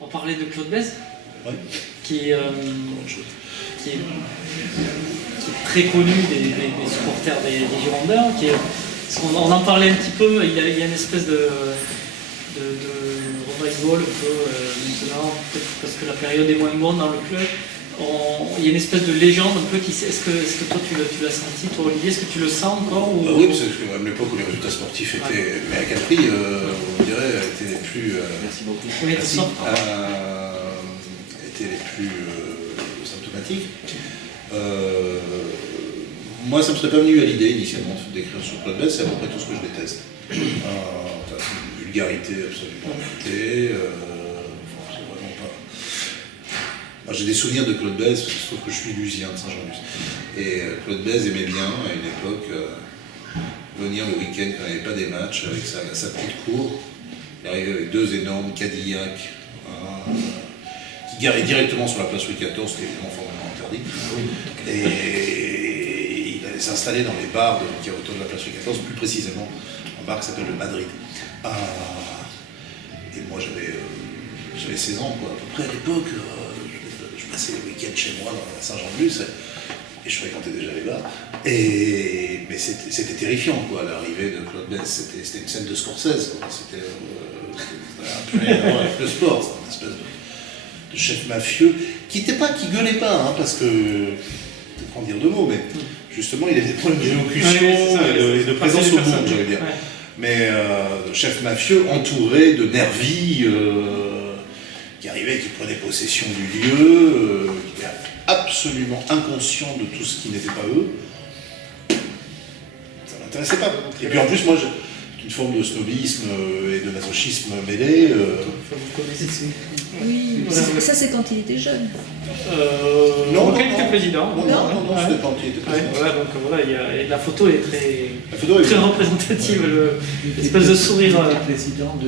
On parlait de Claude Bèze, Ouais. qui est très connu des supporters des Girondins. On en parlait un petit peu, il y a une espèce de revival un peu maintenant, peut-être parce que la période est moins bonne dans le club. Il y a une espèce de légende un peu est-ce que toi tu l'as senti, toi Olivier, est-ce que tu le sens encore ou... Oui, parce que même l'époque où les résultats sportifs étaient, mais à quel prix, on dirait, étaient les plus... Merci beaucoup. Oui, merci. ça. Étaient les plus symptomatiques. Moi, ça me serait pas venu à l'idée initialement d'écrire sur Claude Bèze, c'est à peu près tout ce que je déteste. Une vulgarité absolument montée, c'est vraiment pas... Moi, j'ai des souvenirs de Claude Bèze, parce que je trouve que je suis lusien de Saint-Jean-Luz. Et Claude Bèze aimait bien, à une époque, venir le week-end quand il n'y avait pas des matchs, avec sa petite cour. Il arrivait avec 2 énormes Cadillacs, qui garaient directement sur la place Louis XIV, c'était évidemment formellement interdit. Et il allait s'installer dans les bars qui est autour de la place Louis XIV, plus précisément un bar qui s'appelle le Madrid. Et moi j'avais 16 ans, quoi. À peu près à l'époque, je passais les week-ends chez moi dans Saint-Jean-de-Luz, et je fréquentais déjà les bars. Mais c'était terrifiant, quoi, l'arrivée de Claude Bèze. C'était une scène de Scorsese, quoi. C'était avec le sport, c'était une espèce de chef mafieux qui gueulait pas, hein, parce que, peut-être en dire 2 mots, mais justement il avait des problèmes d'élocution et de présence au monde, j'allais dire. Ouais. Mais chef mafieux entouré de nervis qui arrivaient, qui prenaient possession du lieu, qui étaient absolument inconscients de tout ce qui n'était pas eux. Ça m'intéressait pas. Et puis en plus, moi, une forme de snobisme et de masochisme mêlé. Vous connaissez oui, voilà. Ça c'est quand il était jeune. Non, quand il était président. Non, c'était quand il était président. Voilà, donc voilà, la photo est très représentative, l'espèce de sourire président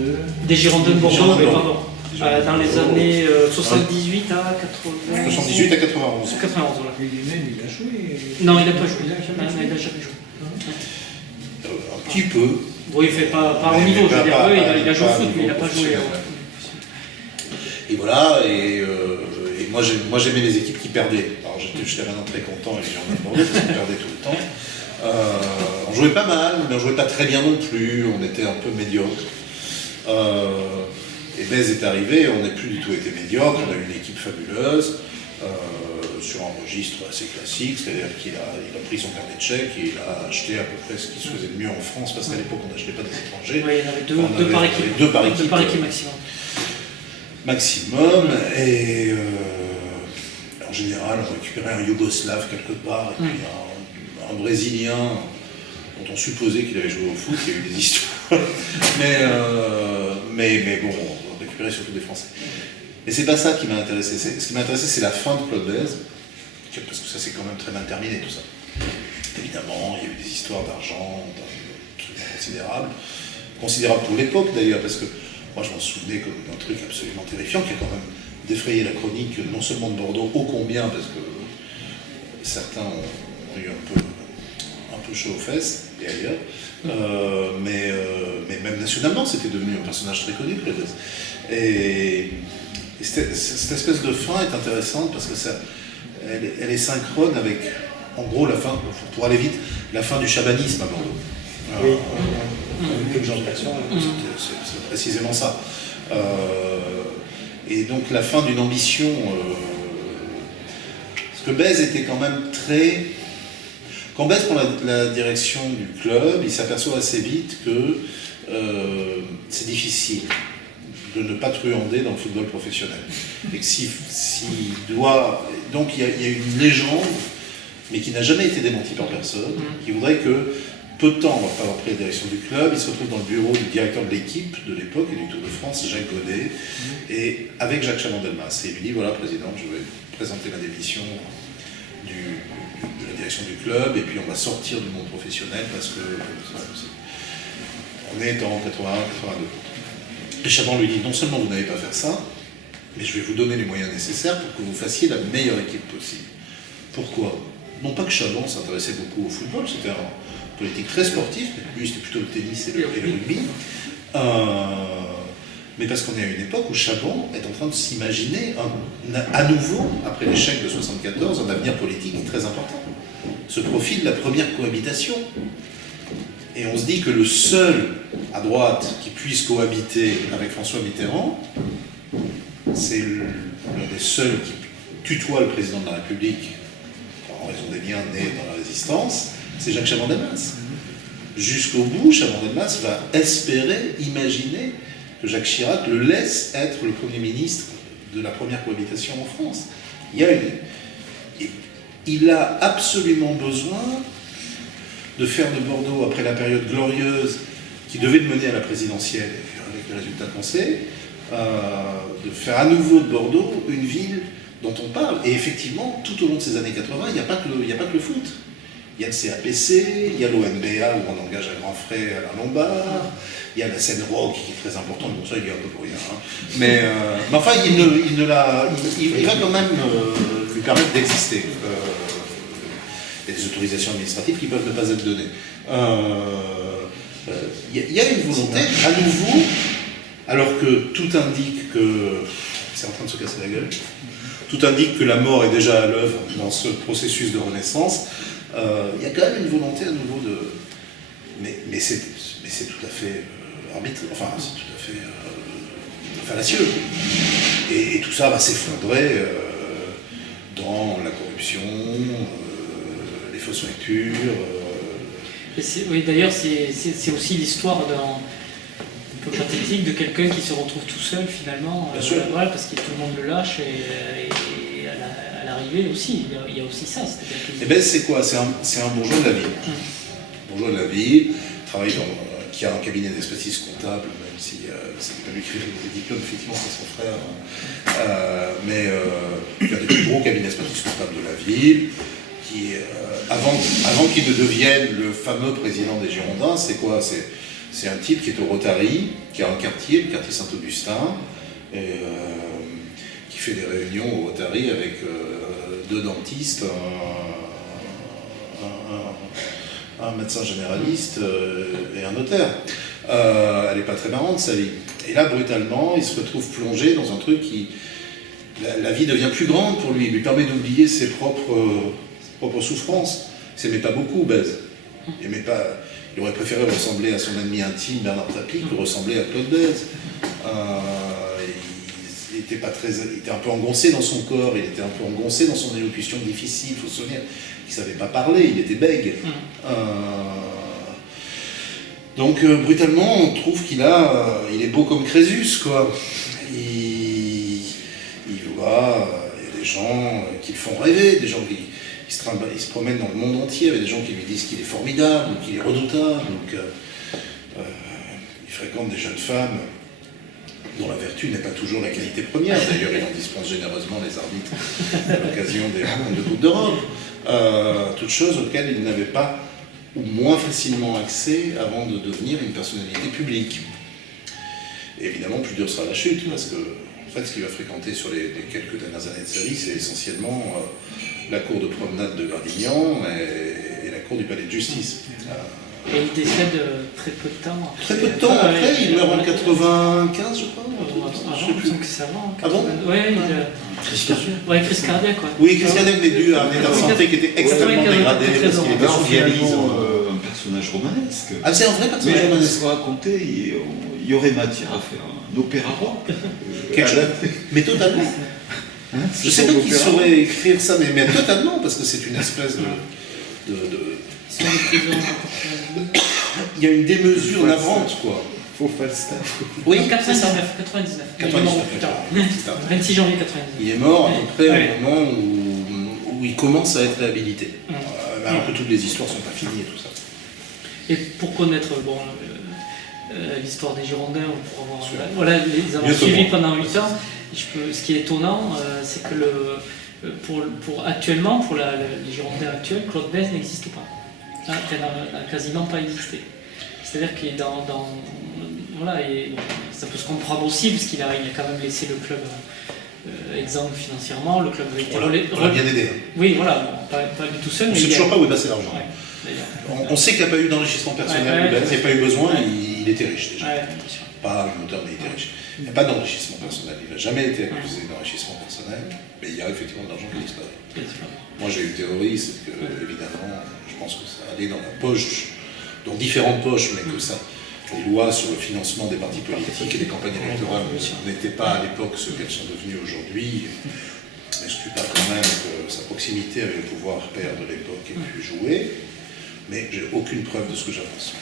des Girondins de Bordeaux, mais pardon. Dans les années 78 à 80. 78 à 91. 91, voilà. Et lui-même, il a joué. Non, il n'a pas joué. Il n'a jamais joué. Un petit peu. Oui, il fait pas au niveau, je veux dire. Oui, il a joué au foot, mais il n'a pas joué. Et voilà, et moi j'aimais les équipes qui perdaient. Alors j'étais maintenant très content et les gens me demandaient parce qu'ils perdaient tout le temps. On jouait pas mal, mais on jouait pas très bien non plus, on était un peu médiocre. Et Bèze est arrivé, on n'a plus du tout été médiocre, on a eu une équipe fabuleuse, sur un registre assez classique, c'est-à-dire qu'il a pris son carnet de chèques et il a acheté à peu près ce qui se faisait de mieux en France, parce qu'à l'époque on n'achetait pas des étrangers. Oui, il y en avait deux par équipe. Deux par équipe maximum, et en général on récupérait un Yougoslave quelque part, et puis un Brésilien dont on supposait qu'il avait joué au foot, il y a eu des histoires, mais bon, on récupérait surtout des Français. Et c'est pas ça qui m'a intéressé, ce qui m'a intéressé c'est la fin de Claude Bèze, parce que ça s'est quand même très mal terminé tout ça. Évidemment, il y a eu des histoires d'argent considérables pour l'époque d'ailleurs, parce que moi, je m'en souvenais comme d'un truc absolument terrifiant qui a quand même défrayé la chronique, non seulement de Bordeaux, ô combien, parce que certains ont eu un peu chaud aux fesses, et ailleurs, mais même nationalement, c'était devenu un personnage très connu, Claude Bèze. Et cette espèce de fin est intéressante parce que elle est synchrone avec, en gros, la fin, pour aller vite, la fin du chabanisme à Bordeaux. Oui. C'est précisément ça. Et donc la fin d'une ambition. Parce que Bèze était quand même très. Quand Bèze prend la direction du club, il s'aperçoit assez vite que c'est difficile de ne pas truander dans le football professionnel. Et que s'il doit. Donc il y a une légende, mais qui n'a jamais été démentie par personne, qui voudrait que. Peu de temps après avoir pris la direction du club, il se retrouve dans le bureau du directeur de l'équipe de l'époque et du Tour de France, Jacques Godet, et avec Jacques Chaban-Delmas. Et il lui dit, voilà, président, je vais présenter ma démission de la direction du club, et puis on va sortir du monde professionnel parce que on est en 81-82. Et Chaban lui dit, non seulement vous n'allez pas faire ça, mais je vais vous donner les moyens nécessaires pour que vous fassiez la meilleure équipe possible. Pourquoi? Non pas que Chaban s'intéressait beaucoup au football, c'était un politique très sportif, mais lui c'était plutôt le tennis et le rugby. mais parce qu'on est à une époque où Chabon est en train de s'imaginer à nouveau, après l'échec de 1974, un avenir politique très important. Se profile la première cohabitation. Et on se dit que le seul à droite qui puisse cohabiter avec François Mitterrand, c'est l'un des seuls qui tutoie le président de la République en raison des liens nés dans la résistance, c'est Jacques Chaban-Delmas. Jusqu'au bout, Chaban-Delmas va espérer, imaginer que Jacques Chirac le laisse être le Premier ministre de la première cohabitation en France. Il a absolument besoin de faire de Bordeaux, après la période glorieuse qui devait le mener à la présidentielle, avec le résultat qu'on sait, de faire à nouveau de Bordeaux une ville dont on parle. Et effectivement, tout au long de ces années 80, il n'y a pas que le foot. Il y a le CAPC, il y a l'ONBA où on engage un grand frère Alain Lombard, il y a la scène rock qui est très importante, bon ça il y a un peu pour rien. Hein. Mais enfin, il va quand même lui permettre d'exister. Il y a des autorisations administratives qui peuvent ne pas être données. Il y a une volonté, à nouveau, alors que tout indique que c'est en train de se casser la gueule, tout indique que la mort est déjà à l'œuvre dans ce processus de renaissance, il y a quand même une volonté à nouveau de... Mais c'est tout à fait arbitraire, enfin c'est tout à fait fallacieux. Et tout ça va s'effondrer dans la corruption, les fausses lectures. Oui, d'ailleurs, c'est aussi l'histoire un peu pathétique de quelqu'un qui se retrouve tout seul finalement, voilà, parce que tout le monde le lâche et à l'arrivée aussi, il y a aussi ça. Eh bien, c'est quoi? C'est un bourgeois de la ville. Bourgeois de la ville, qui a un cabinet d'expertise comptable, même si c'est pas lui qui fait les diplômes, effectivement, c'est son frère. Mais il y a des plus gros cabinets d'expertise comptable de la ville, qui, avant qu'il ne devienne le fameux président des Girondins, c'est quoi? C'est un type qui est au Rotary, qui a un quartier, le quartier Saint-Augustin, et qui fait des réunions au Rotary avec 2 dentistes, un médecin généraliste et un notaire. Elle n'est pas très marrante, sa vie. Et là, brutalement, il se retrouve plongé dans un truc qui... La vie devient plus grande pour lui, il lui permet d'oublier ses propres souffrances. Il s'aimait pas beaucoup, Bèze. Il aurait préféré ressembler à son ami intime, Bernard Tapie, que ressembler à Claude Bèze. Il était un peu engoncé dans son corps, il était un peu engoncé dans son élocution difficile, il faut se souvenir. Il ne savait pas parler, il était bègue. Donc, brutalement, on trouve il est beau comme Crésus, quoi. Il voit, il y a des gens qui le font rêver, des gens qui se promènent dans le monde entier, avec des gens qui lui disent qu'il est formidable, ou qu'il est redoutable. Donc, il fréquente des jeunes femmes dont la vertu n'est pas toujours la qualité première. D'ailleurs, il en dispense généreusement les arbitres à l'occasion des rencontres de Coupe d'Europe. Toutes choses auxquelles il n'avait pas ou moins facilement accès avant de devenir une personnalité publique. Et évidemment, plus dur sera la chute, parce que en fait, ce qu'il va fréquenter sur les quelques dernières années de sa vie, c'est essentiellement la cour de promenade de Gradignan et la cour du palais de justice. Et il décède très peu de temps après. Très peu de temps après, il meurt en 95, je crois. Je sais plus. Que c'est avant. Ah bon? Crise cardiaque. Ouais, crise cardiaque, quoi. Oui, crise cardiaque, mais dû à un état de santé qui était extrêmement dégradé, parce qu'il était sous dialyse. Un personnage romanesque. Ah, c'est un vrai personnage Mais romanesque. on se raconter, il y aurait matière à faire un opéra rock. Quelque chose. Mais totalement. Je sais pas qui saurait écrire ça, mais totalement, parce que c'est une espèce de... Sur les prisons. Il y a une démesure navrante, quoi. Faut Falstaff. Oui, c'est ça. 99. 99, Putain. putain. 26 janvier 99. Il est mort à peu près Ouais. au moment où il commence à être réhabilité. Alors que toutes les histoires ne sont pas finies et tout ça. Et pour connaître l'histoire des Girondins, pour avoir les avoir suivis pendant 8 ans, ce qui est étonnant, c'est que actuellement, pour les Girondins actuels, Claude Bèze n'existe pas. N'a quasiment pas existé. C'est-à-dire qu'il est voilà, et ça peut se comprendre aussi, parce qu'il a quand même laissé le club exsangue financièrement. Le club avait été On l'a bien aidé. Hein. Oui, voilà, bon, pas du tout seul. On ne sait toujours pas où est passé l'argent. Ouais, on sait qu'il n'y a pas eu d'enrichissement personnel, il n'y a pas eu besoin, il était riche déjà. Ouais, bien sûr. pas le moteur, mais il n'y a pas d'enrichissement personnel. Il n'a jamais été accusé d'enrichissement personnel, mais il y a effectivement de l'argent qui disparaît. Moi, j'ai une théorie, c'est que, évidemment, je pense que ça allait dans la poche, dans différentes poches, mais que ça, les lois sur le financement des partis politiques et des campagnes électorales n'étaient pas à l'époque ce qu'elles sont devenues aujourd'hui. Je n'exclus pas quand même que sa proximité avec le pouvoir père de l'époque ait pu jouer, mais j'ai aucune preuve de ce que j'avance.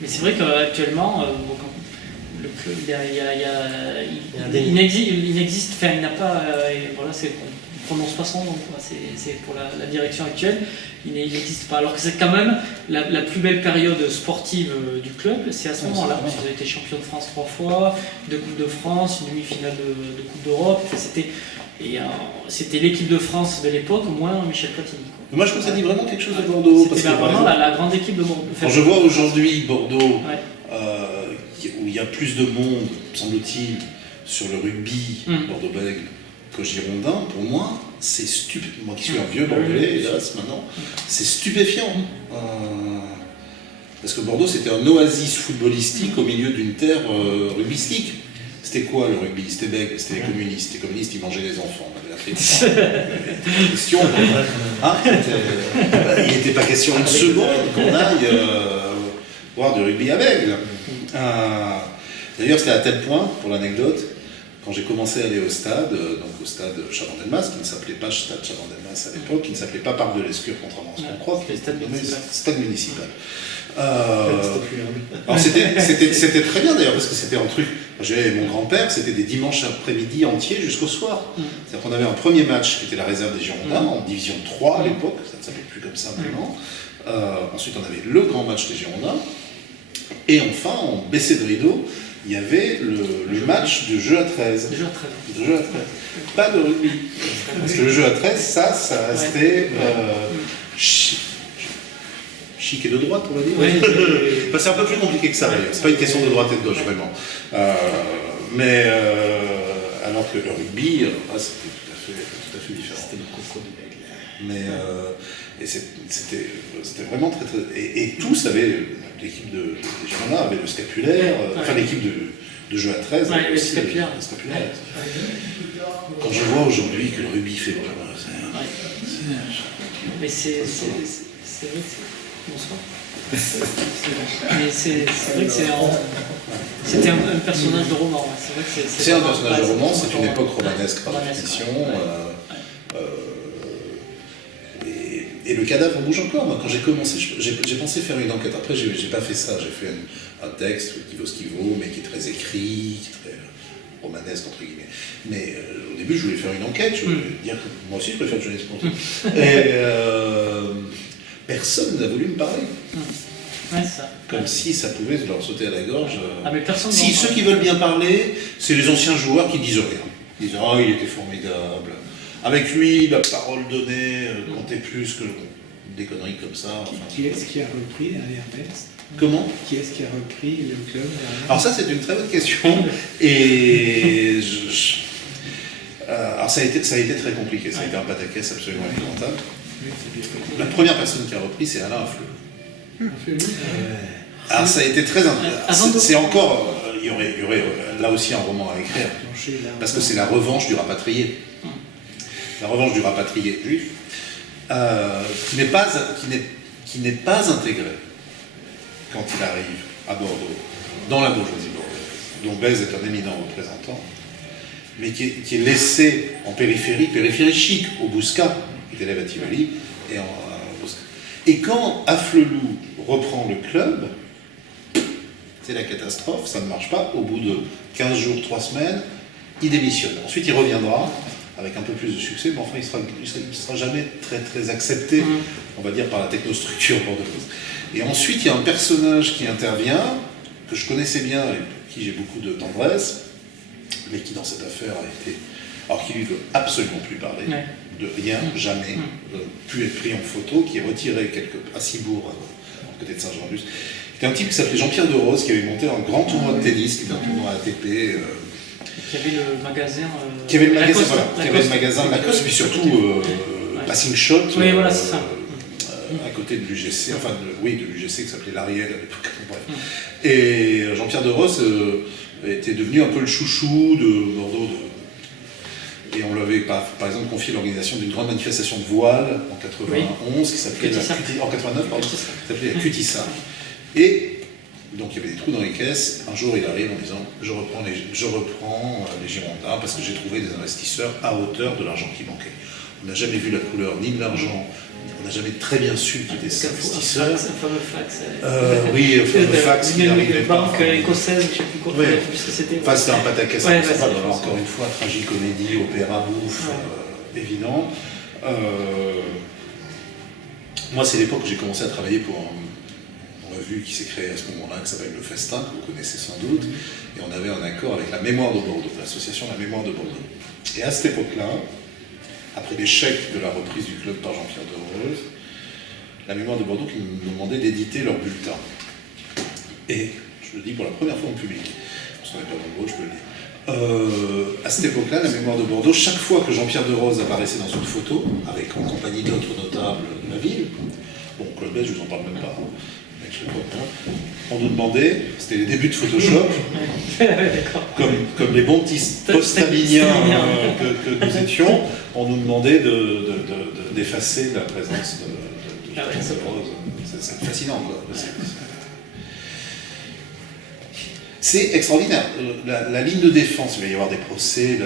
Mais c'est vrai qu'actuellement, le club, il n'existe, enfin, il n'a pas, voilà, on ne prononce pas son nom, c'est pour la direction actuelle, il n'existe pas. Alors que c'est quand même la plus belle période sportive du club, c'est à ce moment-là. Ils ont été champions de France 3 fois, 2 Coupes de France, une demi-finale de Coupe d'Europe. C'était l'équipe de France de l'époque, au moins Michel Platini. Moi, je trouve que ça dit vraiment quelque chose de Bordeaux. C'était vraiment la grande équipe de Bordeaux. Quand je vois aujourd'hui Bordeaux, où il y a plus de monde, semble-t-il, sur le rugby Bordeaux-Bègles que Girondin, pour moi, c'est stupéfiant. Moi qui suis un vieux Bordelais, hélas, maintenant, c'est stupéfiant. Parce que Bordeaux, c'était un oasis footballistique au milieu d'une terre rugbystique. C'était quoi le rugby? C'était bègue, c'était les communistes. Les communistes, ils mangeaient les enfants. On avait la question. Il n'était pas question une seconde qu'on aille voir du rugby à Bègle. D'ailleurs, c'était à tel point, pour l'anecdote, quand j'ai commencé à aller au stade, donc au stade Chabandelmas, qui ne s'appelait pas Stade Chabandelmas à l'époque, qui ne s'appelait pas Parc de l'Escure, contrairement à ce qu'on croit, c'était stade municipal. Alors c'était très bien d'ailleurs, parce que c'était un truc. J'avais mon grand-père, c'était des dimanches après-midi entiers jusqu'au soir. C'est-à-dire qu'on avait un premier match qui était la réserve des Girondins, en division 3 à l'époque, ça ne s'appelle plus comme ça maintenant. Ensuite, on avait le grand match des Girondins. Et enfin, en baissé de rideau, il y avait le match de jeu à 13. De jeu à 13. Pas de rugby. Parce que le jeu à 13, ça restait chic et de droite, on va dire. Enfin, c'est un peu plus compliqué que ça, d'ailleurs. C'est pas une question de droite et de gauche, vraiment. Alors que le rugby, c'était tout à fait différent. C'était le coco de Bègle. Mais c'était vraiment très très. Et tous avaient, l'équipe des Girondins avait le scapulaire, enfin l'équipe de jeu à 13 avait aussi le scapulaire. Quand je vois aujourd'hui que le rugby fait. Mais c'est vrai que bonsoir. Mais c'est vrai que c'était un personnage de roman. C'est un personnage de roman, c'est une époque romanesque par définition. Et le cadavre bouge encore. Moi, quand j'ai commencé, j'ai pensé faire une enquête. Après, j'ai pas fait ça. J'ai fait un texte qui vaut ce qu'il vaut, mais qui est très écrit, qui est très romanesque, entre guillemets. Mais au début, je voulais faire une enquête. Je voulais dire que moi aussi, je préfère Johnny Sponti. Et personne n'a voulu me parler. Comme si ça pouvait leur sauter à la gorge. Mais personne si ceux qui veulent bien parler, c'est les anciens joueurs qui disent rien. Ils disent « Oh, il était formidable ». Avec lui, la parole donnée comptait plus que des conneries comme ça. Enfin, qui est-ce qui a repris derrière Best? Comment? Qui est-ce qui a repris le club derrière? Alors ça, c'est une très bonne question. Et alors ça a été très compliqué. Ça a été un pataquès absolument épouvantable. La première personne qui a repris, c'est Alain Afflelou. Alors ça a été très... C'est encore... Il y aurait là aussi un roman à écrire. Parce que c'est la revanche du rapatrié. La revanche du rapatrié juif, qui n'est pas intégré quand il arrive à Bordeaux, dans la bourgeoisie bordelaise, dont Bèze est un éminent représentant, mais qui est laissé en périphérie chic, au Bouscat, qui est élève à Tivoli, et en Bouscat. Et quand Afflelou reprend le club, c'est la catastrophe, ça ne marche pas. Au bout de 15 jours, 3 semaines, il démissionne. Ensuite, il reviendra avec un peu plus de succès, mais enfin, il ne sera jamais très, très accepté, on va dire, par la technostructure bordelaise. Et ensuite, il y a un personnage qui intervient, que je connaissais bien et pour qui j'ai beaucoup de tendresse, mais qui, dans cette affaire, a été... Alors qu'il ne veut absolument plus parler, de rien, jamais, pu être pris en photo, qui est retiré à Cibourg, à côté de Saint-Jean-de-Luz. C'était un type qui s'appelait Jean-Pierre Derose, qui avait monté un grand tournoi de tennis, qui était un tournoi ATP... Qui avait le magasin. Qui avait le magasin Lacoste, puis surtout Passing Shot. Oui, voilà, c'est ça. À côté de l'UGC, enfin, de l'UGC qui s'appelait l'Ariel à l'époque. Bref. Et Jean-Pierre Derose était devenu un peu le chouchou de Bordeaux. Et on lui avait par exemple confié l'organisation d'une grande manifestation de voile en 91 qui s'appelait en 89 pardon, qui s'appelait la Cutissa. Et donc il y avait des trous dans les caisses. Un jour il arrive en disant je reprends les Girondins parce que j'ai trouvé des investisseurs à hauteur de l'argent qui manquait. On n'a jamais vu la couleur ni de l'argent. On n'a jamais très bien su qui était cet investisseur. Un fameux fax. Oui, le fameux fax qui n'arrivait pas. Une banque écossaise, je ne sais plus quoi, puisque c'était. Enfin, c'était un pataquès, ouais, encore une fois, tragicomédie, opéra bouffe, évident. Moi, c'est l'époque où j'ai commencé à travailler pour une revue qui s'est créée à ce moment-là, qui s'appelle Le Festin, que vous connaissez sans doute, et on avait un accord avec la Mémoire de Bordeaux, l'association La Mémoire de Bordeaux. Et à cette époque-là, après l'échec de la reprise du club par Jean-Pierre Deroze, la Mémoire de Bordeaux qui nous demandait d'éditer leur bulletin. Et, je le dis pour la première fois en public, parce qu'on n'est pas nombreux, je peux le dire. À cette époque-là, la Mémoire de Bordeaux, chaque fois que Jean-Pierre Deroze apparaissait dans une photo, en compagnie d'autres notables de la ville, bon, Claude Bess, je vous en parle même pas, on nous demandait, c'était les débuts de Photoshop, comme les bons petits postaliniens que nous étions, on nous demandait d'effacer la présence de Deroze. C'est fascinant, quoi. C'est extraordinaire. La ligne de défense, il va y avoir des procès,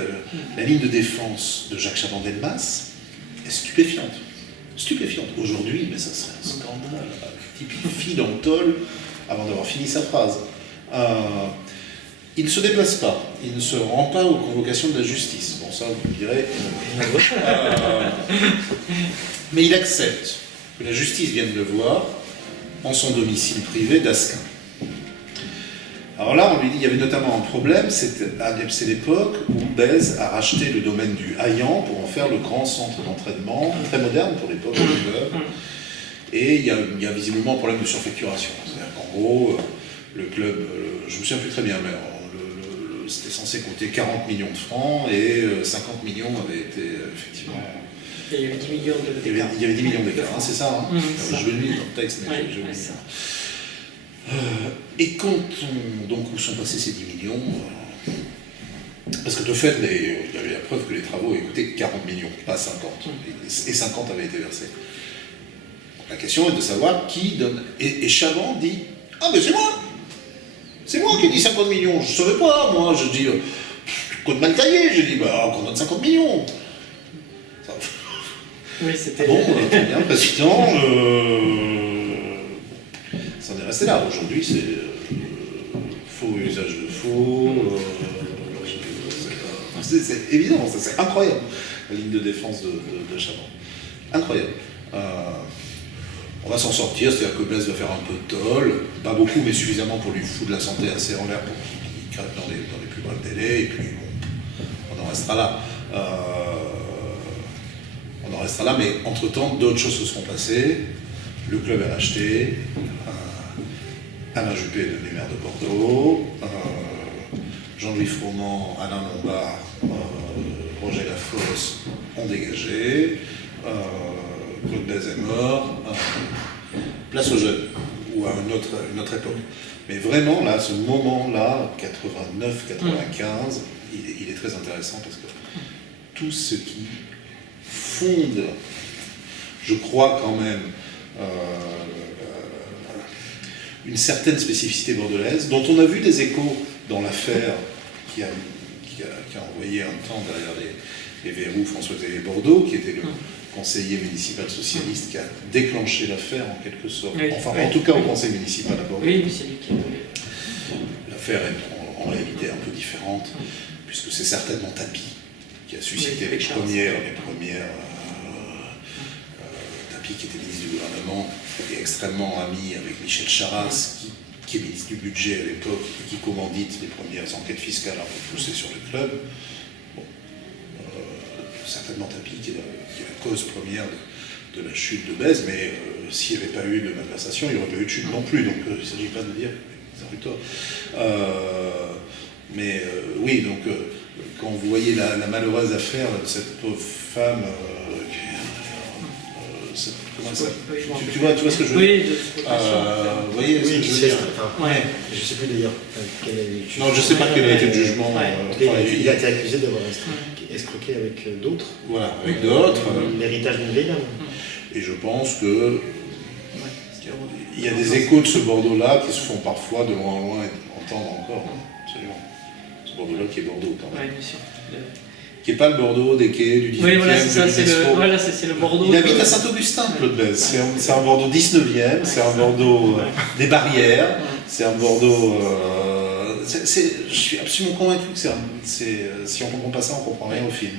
la ligne de défense de Jacques Chaban-Delmas est stupéfiante. Stupéfiante. Aujourd'hui, mais ça serait un scandale. Le type file en tôle avant d'avoir fini sa phrase. Il ne se déplace pas, il ne se rend pas aux convocations de la justice. Bon, ça, vous me direz. Mais il accepte que la justice vienne le voir en son domicile privé d'Asquin. Alors là, on lui dit, il y avait notamment un problème, c'est l'époque où Bèze a racheté le domaine du Haillan pour en faire le grand centre d'entraînement, très moderne pour l'époque du club. Et il y a visiblement un problème de surfacturation. C'est-à-dire qu'en gros, le club, je me souviens plus très bien, mais c'était censé coûter 40 millions de francs et 50 millions avaient été effectivement... Il y avait 10 millions d'écart. Il y avait 10 millions d'écart, hein, c'est ça, hein. Je le lis dans le texte, mais je le lis. Et quand où sont passés ces 10 millions parce que de fait, il y avait la preuve que les travaux avaient coûté 40 millions, pas 50. Et 50 avaient été versés. Donc la question est de savoir qui donne. Et Chaban dit « Ah, mais c'est moi! C'est moi qui ai dit 50 millions, je ne savais pas, moi. Je dis code mal taillé, j'ai dit qu'on donne 50 millions. » Oui, c'était... Bon, très bien, président. Ça en est resté là. Aujourd'hui, c'est faux usage de faux. C'est évident, c'est incroyable, la ligne de défense de Chaban. Incroyable. On va s'en sortir, c'est-à-dire que Blaise va faire un peu de toll, pas beaucoup, mais suffisamment pour lui foutre la santé assez en l'air pour qu'il crève dans les plus brefs délais, et puis bon, on en restera là. On en restera là, mais entre-temps, d'autres choses se seront passées. Le club est racheté, Alain Juppé est devenu maire de Bordeaux, Jean-Louis Froment, Alain Lombard, Roger Lafosse ont dégagé, Claude Bèze est mort, place aux jeunes, ou à une autre époque. Mais vraiment, là, ce moment-là, 89-95, il est très intéressant parce que tout ce qui fonde, je crois quand même, une certaine spécificité bordelaise, dont on a vu des échos dans l'affaire qui a envoyé un temps derrière les verrous François-Xavier Bordeaux, qui était le conseiller municipal socialiste qui a déclenché l'affaire en quelque sorte. Oui, enfin, en tout cas au conseil municipal à Bordeaux. Oui, c'est lui qui a... L'affaire est en réalité un peu différente, puisque c'est certainement Tapie qui a suscité les premières Tapie qui était ministre du gouvernement, et extrêmement ami avec Michel Charasse, qui est ministre du budget à l'époque, et qui commandite les premières enquêtes fiscales un peu poussées sur le club. Bon, certainement Tapie qui est la cause première de la chute de Bèze, mais s'il n'y avait pas eu de malversation, il n'y aurait pas eu de chute non plus, donc il ne s'agit pas de dire que ça tort. Oui, donc quand vous voyez la malheureuse affaire de cette pauvre femme, cette comment ça Oui, je m'en tu rappelle. vois ce que je veux dire? Oui, de exploitation. Vous voyez ce Oui, que qui je se veux fait, dire? enfin, Ouais. je sais plus d'ailleurs quel est le Non, je sais pas quel a été le jugement. Ouais. En tout cas, enfin, il a été accusé d'avoir escroqué avec d'autres. Voilà, avec d'autres. L'héritage d'une vieille dame. Et je pense que Ouais, c'était heureux. il y a des échos de ce Bordeaux-là qui se font parfois de loin en loin entendre encore. Absolument. Ce Bordeaux-là qui est Bordeaux quand même. Ouais, bien sûr. Qui n'est pas le Bordeaux des quais du 18e, Oui, voilà, c'est ça, de c'est l'UNESCO. le Bordeaux. Il habite à Saint-Augustin, Claude Bèze. C'est un Bordeaux 19e, c'est un Bordeaux des barrières, c'est un Bordeaux. Je suis absolument convaincu que si on ne comprend pas ça, on ne comprend rien au film.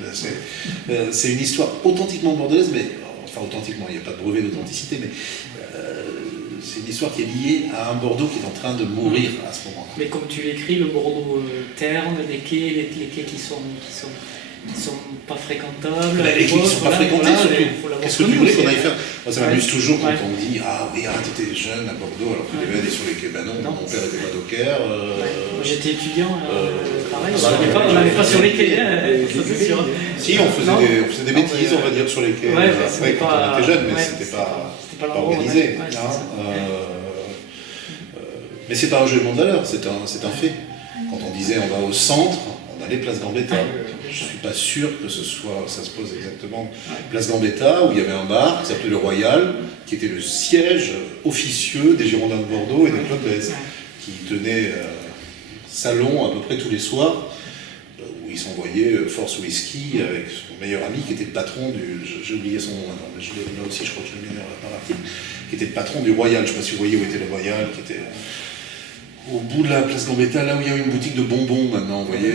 C'est une histoire authentiquement bordelaise, mais enfin authentiquement, il n'y a pas de brevet d'authenticité, mais c'est une histoire qui est liée à un Bordeaux qui est en train de mourir à ce moment-là. Mais comme tu l'écris, le Bordeaux terne, les quais qui sont pas fréquentables. Et qui ne sont pas fréquentés surtout. Qu'est-ce que tu voulais qu'on aille faire? Moi, ça m'amuse toujours quand on dit ah oui, tu étais jeune à Bordeaux alors que tu devais aller sur les quais. Ben non, mon père n'était pas docker. Moi, j'étais étudiant, pareil, on n'allait pas sur les quais, ça c'est sûr. Si, on faisait des bêtises, on va dire, sur les quais. Quand on était jeune, mais c'était pas organisé. Mais c'est pas un jugement de valeur, c'est un fait. Quand on disait on va au centre, on allait place Gambetta. Je ne suis pas sûr que ça se pose exactement place Gambetta, où il y avait un bar qui s'appelait le Royal, qui était le siège officieux des Girondins de Bordeaux et des Claude Bèze, qui tenait salon à peu près tous les soirs, où ils s'envoyaient Force Whisky avec son meilleur ami, qui était le patron du... J'ai oublié son nom maintenant, mais là aussi je crois que je l'ai mis dans l'article, qui était le patron du Royal. Je ne sais pas si vous voyez où était le Royal, qui était au bout de la place Gambetta, là où il y a une boutique de bonbons maintenant, vous voyez.